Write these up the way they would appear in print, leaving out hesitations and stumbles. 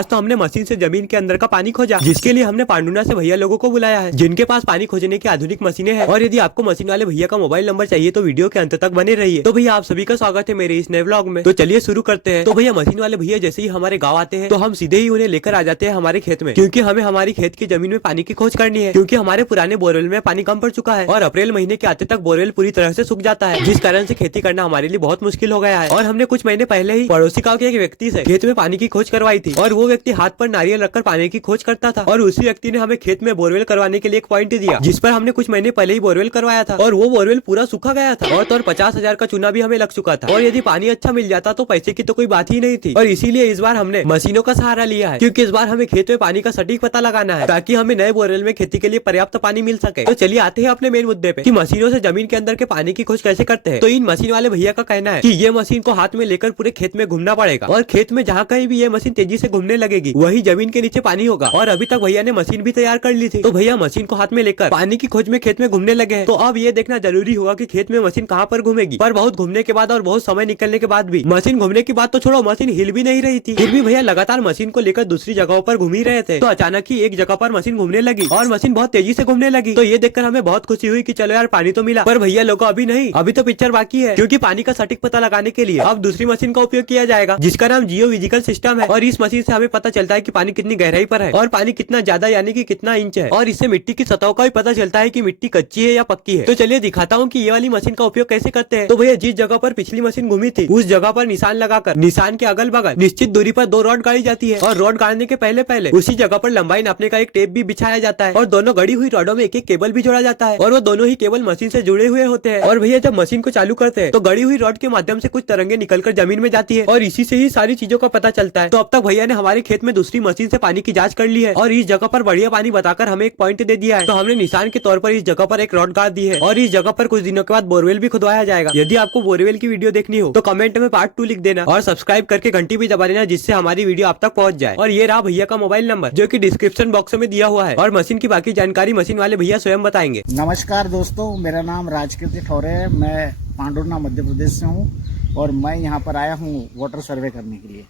आज तो हमने मशीन से जमीन के अंदर का पानी खोजा, जिसके लिए हमने पांडुना से भैया लोगों को बुलाया है, जिनके पास पानी खोजने की आधुनिक मशीनें हैं। और यदि आपको मशीन वाले भैया का मोबाइल नंबर चाहिए तो वीडियो के अंत तक बने रहिए। तो भैया आप सभी का स्वागत है मेरे इस नए व्लॉग में। तो चलिए शुरू करते हैं। तो भैया मशीन वाले भैया जैसे ही हमारे गाँव आते हैं तो हम सीधे ही उन्हें लेकर आ जाते हैं हमारे खेत में, क्योंकि हमें हमारी खेत की जमीन में पानी की खोज करनी है, क्योंकि हमारे पुराने बोरवेल में पानी कम पड़ चुका है और अप्रैल महीने के आते तक बोरवेल पूरी तरह से सूख जाता है, जिस कारण से खेती करना हमारे लिए बहुत मुश्किल हो गया है। और हमने कुछ महीने पहले ही पड़ोसी गाँव के एक व्यक्ति से खेत में पानी की खोज करवाई थी, और वो व्यक्ति हाथ पर नारियल रखकर पानी की खोज करता था, और उसी व्यक्ति ने हमें खेत में बोरवेल करवाने के लिए एक पॉइंट दिया, जिस पर हमने कुछ महीने पहले ही बोरवेल करवाया था, और वो बोरवेल पूरा सूखा गया था, और तो 50,000 का चूना भी हमें लग चुका था, और यदि पानी अच्छा मिल जाता तो पैसे की तो कोई बात ही नहीं थी। और इसीलिए इस बार हमने मशीनों का सहारा लिया है, क्योंकि इस बार हमें खेत में पानी का सटीक पता लगाना है, ताकि हमें नए बोरवेल में खेती के लिए पर्याप्त पानी मिल सके। तो चलिए आते हैं अपने मेन मुद्दे पे कि मशीनों से जमीन के अंदर के पानी की खोज कैसे करते हैं। तो इन मशीन वाले भैया का कहना है कि ये मशीन को हाथ में लेकर पूरे खेत में घूमना पड़ेगा, और खेत में जहाँ कहीं भी ये मशीन तेजी से घूमने लगेगी वही जमीन के नीचे पानी होगा। और अभी तक भैया ने मशीन भी तैयार कर ली थी, तो भैया मशीन को हाथ में लेकर पानी की खोज में खेत में घूमने लगे हैं। तो अब ये देखना जरूरी होगा कि खेत में मशीन कहाँ पर घूमेगी। पर बहुत घूमने के बाद और बहुत समय निकलने के बाद भी मशीन घूमने की बात तो छोड़ो, मशीन हिल भी नहीं रही थी। फिर भी भैया लगातार मशीन को लेकर दूसरी जगहों पर घूम ही रहे थे, तो अचानक ही एक जगह पर मशीन घूमने लगी और मशीन बहुत तेजी से घूमने लगी। तो ये देखकर हमें बहुत खुशी हुई कि चलो यार पानी तो मिला। पर भैया लोगों अभी नहीं, अभी तो पिक्चर बाकी है, क्योंकि पानी का सटीक पता लगाने के लिए अब दूसरी मशीन का उपयोग किया जाएगा, जिसका नाम जियो फिजिकल सिस्टम है। और इस मशीन से हमें पता चलता है कि पानी कितनी गहराई पर है और पानी कितना ज्यादा यानी कि कितना इंच है, और इससे मिट्टी की सतह का भी पता चलता है कि मिट्टी कच्ची है या पक्की है। तो चलिए दिखाता हूँ कि ये वाली मशीन का उपयोग कैसे करते हैं। तो भैया जिस जगह पर पिछली मशीन घूमी थी उस जगह पर निशान लगाकर निशान के अगल बगल निश्चित दूरी पर 2 रॉड गाड़ी जाती है, और रॉड गाड़ने के पहले पहले उसी जगह पर लंबाई नापने का एक टेप भी बिछाया जाता है, और दोनों गड़ी हुई रॉडों में एक एक केबल भी जोड़ा जाता है, और वो दोनों ही केबल मशीन से जुड़े हुए होते हैं। और भैया जब मशीन को चालू करते हैं तो गड़ी हुई रॉड के माध्यम से कुछ तरंगे निकलकर जमीन में जाती है, और इसी से ही सारी चीजों का पता चलता है। तो अब तक भैया ने हमारे खेत में दूसरी मशीन से पानी की जांच कर ली है, और इस जगह पर बढ़िया पानी बताकर हमें एक पॉइंट दे दिया है। तो हमने निशान के तौर पर इस जगह पर एक रॉड गाड़ दी है, और इस जगह पर कुछ दिनों के बाद बोरवेल भी खुदवाया जाएगा। यदि आपको बोरवेल की वीडियो देखनी हो तो कमेंट में पार्ट 2 लिख देना, और सब्सक्राइब करके घंटी भी दबा देना, जिससे हमारी वीडियो आप तक पहुंच जाए। और ये रहा भैया का मोबाइल नंबर, जो कि डिस्क्रिप्शन बॉक्स में दिया हुआ है, और मशीन की बाकी जानकारी मशीन वाले भैया स्वयं बताएंगे। नमस्कार दोस्तों, मेरा नाम राजकीर्ति ठौरे है। मैं पांडुना मध्य प्रदेश से हूँ, और मैं यहाँ पर आया हूँ वाटर सर्वे करने के लिए।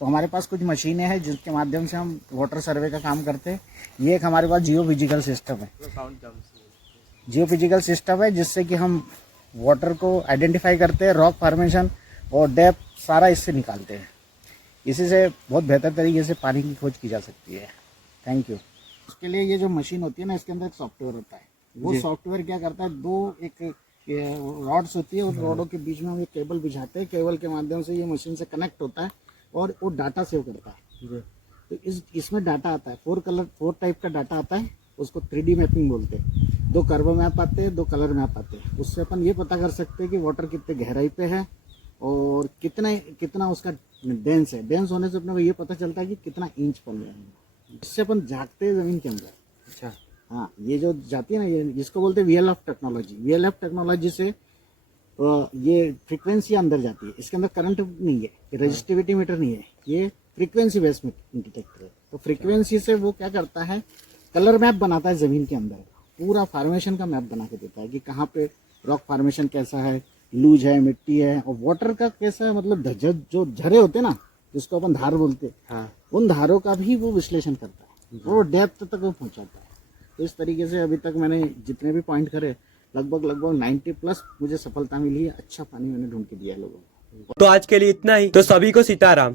तो हमारे पास कुछ मशीनें हैं जिसके माध्यम से हम वाटर सर्वे का काम करते हैं। ये एक हमारे पास जियो फिजिकल सिस्टम है। जियो फिजिकल सिस्टम है जिससे कि हम वाटर को आइडेंटिफाई करते हैं, रॉक फॉर्मेशन और डेप्थ सारा इससे निकालते हैं। इसी से बहुत बेहतर तरीके से पानी की खोज की जा सकती है। Thank you. इसके लिए ये जो मशीन होती है ना, इसके अंदर एक सॉफ्टवेयर होता है। वो सॉफ्टवेयर क्या करता है, दो एक रॉड्स होती है, उन रॉडों के बीच में हम एक केबल बिछाते हैं। केबल के माध्यम से ये मशीन से कनेक्ट होता है और वो डाटा सेव करता है। तो इसमें डाटा आता है, 4 टाइप का डाटा आता है। उसको 3D मैपिंग बोलते हैं। 2 कर्व मैप आते हैं, 2 कलर मैप आते हैं। उससे अपन ये पता कर सकते हैं कि वाटर कितने गहराई पे है और कितना उसका डेंस है। डेंस होने से अपने को ये पता चलता है कि कितना इंच पर है। इससे अपन झाँकते हैं जमीन के अंदर। अच्छा, हाँ, ये जो जाती है ना, ये जिसको बोलते हैं VLF टेक्नोलॉजी। VLF टेक्नोलॉजी से ये फ्रीक्वेंसी अंदर जाती है। इसके अंदर करंट नहीं है, रजिस्टिविटी मीटर नहीं है, ये फ्रीक्वेंसी बेस्ड डिटेक्टर है। तो फ्रीक्वेंसी से वो क्या करता है, कलर मैप बनाता है जमीन के अंदर, पूरा फॉर्मेशन का मैप बना के देता है कि कहाँ पे रॉक फॉर्मेशन कैसा है, लूज है, मिट्टी है, और वाटर का कैसा है। मतलब जो झरे होते हैं ना, जिसको अपन धार बोलते हैं, हाँ, उन धारों का भी वो विश्लेषण करता है, वो डेप्थ तक वो पहुंचाता है। तो इस तरीके से अभी तक मैंने जितने भी पॉइंट करे, लगभग 90+ मुझे सफलता मिली है। अच्छा पानी मैंने ढूंढ के दिया है लोगों को। तो आज के लिए इतना ही। तो सभी को सीताराम।